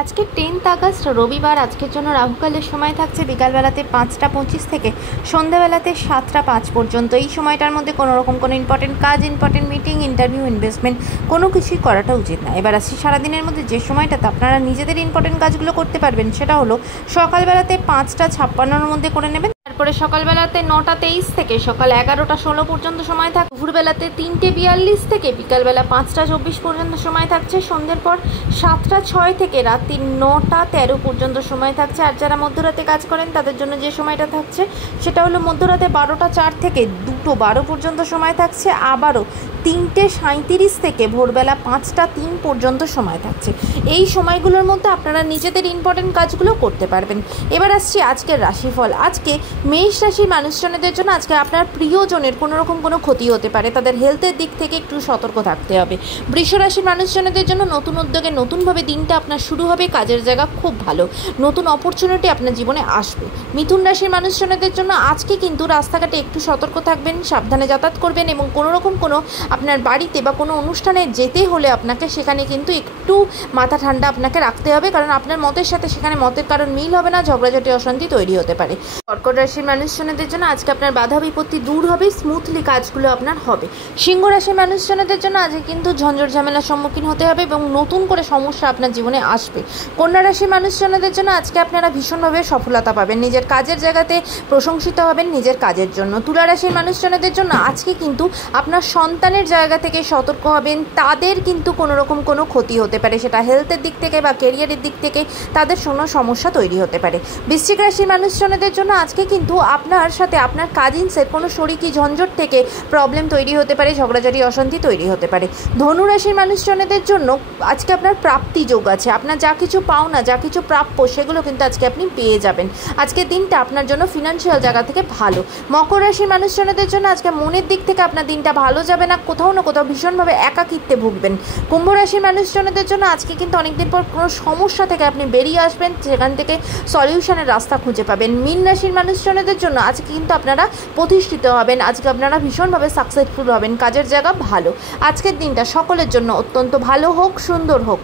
আজকে 10 আগস্ট রবিবার। আজকের জন্য রাহুকালের সময় থাকছে বিকালবেলাতে 5টা 25 থেকে সন্ধ্যাবেলাতে 7টা 5 পর্যন্ত। এই সময়টার মধ্যে কোনো রকম কোনো ইম্পর্টেন্ট কাজ, ইম্পর্টেন্ট মিটিং, ইন্টারভিউ, ইনভেস্টমেন্ট কোনো কিছুই করাটা উচিত না। এবার আসছি সারাদিনের মধ্যে যে সময়টাতে আপনারা নিজেদের ইম্পর্টেন্ট কাজগুলো করতে পারবেন, সেটা হলো সকালবেলাতে 5টা 56-এর মধ্যে করে নেবেন। তারপরে সকালবেলাতে 9টা 23 থেকে সকাল 11টা 16 পর্যন্ত সময় থাকবে। দুপুরবেলাতে 3টে 42 থেকে বিকালবেলা 5টা 24 পর্যন্ত সময় থাকছে। সন্ধ্যের পর 7টা 6 থেকে রাত্রি 9টা 13 পর্যন্ত সময় থাকছে। আর যারা মধ্যরাতে কাজ করেন তাদের জন্য যে সময়টা থাকছে সেটা হলো মধ্যরাতে 12টা 4 থেকে 2টো 12 পর্যন্ত সময় থাকছে। আবারও 3টে 37 থেকে ভোরবেলা 5টা 3 পর্যন্ত সময় থাকছে। এই সময়গুলোর মধ্যে আপনারা নিজেদের ইম্পর্টেন্ট কাজগুলো করতে পারবেন। এবার আসছি আজকের রাশিফল। আজকে মেষ রাশির মানুষজনদের জন্য আজকে আপনার প্রিয়জনের কোনো রকম কোনো ক্ষতি হতে পারে, তাদের হেলথের দিক থেকে একটু সতর্ক থাকতে হবে। বৃষ রাশির মানুষজনদের জন্য নতুন উদ্যোগে নতুনভাবে দিনটা আপনার শুরু হবে, কাজের জায়গা খুব ভালো, নতুন অপরচুনিটি আপনার জীবনে আসবে। মিথুন রাশির মানুষজনদের জন্য আজকে কিন্তু রাস্তাঘাটে একটু সতর্ক থাকবেন, সাবধানে যাতায়াত করবেন এবং কোনো রকম কোনো আপনার বাড়িতে বা কোনো অনুষ্ঠানে যেতে হলে আপনাকে সেখানে কিন্তু একটু মাথা ঠান্ডা আপনাকে রাখতে হবে, কারণ আপনার মতের সাথে সেখানে মতের কারণ মিল হবে না, ঝগড়াঝাটি অশান্তি তৈরি হতে পারে। কর্কট রাশির মানুষজনদের জন্য আজকে আপনার বাধা বিপত্তি দূর হবে, স্মুথলি কাজগুলো আপনার হবে। সিংহ রাশির মানুষজনদের জন্য আজকে কিন্তু ঝঞ্ঝট ঝামেলার সম্মুখীন হতে হবে এবং নতুন করে সমস্যা আপনার জীবনে আসবে। কন্যা রাশির মানুষজনদের জন্য আজকে আপনারা ভীষণভাবে সফলতা পাবেন, নিজের কাজের জায়গাতে প্রশংসিত হবেন নিজের কাজের জন্য। তুলা রাশির মানুষজনদের জন্য আজকে কিন্তু আপনার সন্তানের জায়গা থেকে সতর্ক হবেন, তাদের কিন্তু কোনো রকম কোনো ক্ষতি হতে পারে, সেটা হেলথের দিক থেকে বা কেরিয়ারের দিক থেকে তাদের কোনো সমস্যা তৈরি হতে পারে। বৃশ্চিক রাশির মানুষজনদের জন্য আজকে কিন্তু আপনার সাথে আপনার কাজিনসের কোনো শরিকি ঝঞ্ঝট থেকে প্রবলেম তৈরি হতে পারে, ঝগড়াঝাটি অশান্তি তৈরি হতে পারে। ধনু রাশির মানুষজনদের জন্য আজকে আপনার প্রাপ্তি যোগ আছে, আপনার যা কিছু পাওনা, যা কিছু প্রাপ্য সেগুলো কিন্তু আজকে আপনি পেয়ে যাবেন। আজকের দিনটা আপনার জন্য ফিনান্সিয়াল জায়গা থেকে ভালো। মকর রাশির মানুষজনদের জন্য আজকে মনের দিক থেকে আপনার দিনটা ভালো যাবে না, কোথাও না কোথাও ভীষণভাবে একাকিত্বে ভুগবেন। কুম্ভ রাশির মানুষজনদের জন্য আজকে কিন্তু অনেকদিন পর কোনো সমস্যা থেকে আপনি বেরিয়ে আসবেন, সেখান থেকে সলিউশনের রাস্তা খুঁজে পাবেন। মীন রাশির মানুষজনদের জন্য আজকে কিন্তু আপনারা প্রতিষ্ঠিত হবেন, আজকে আপনারা ভীষণভাবে সাকসেসফুল হবেন, কাজের জায়গা ভালো। আজকের দিনটা সকলের জন্য অত্যন্ত ভালো হোক, সুন্দর হোক।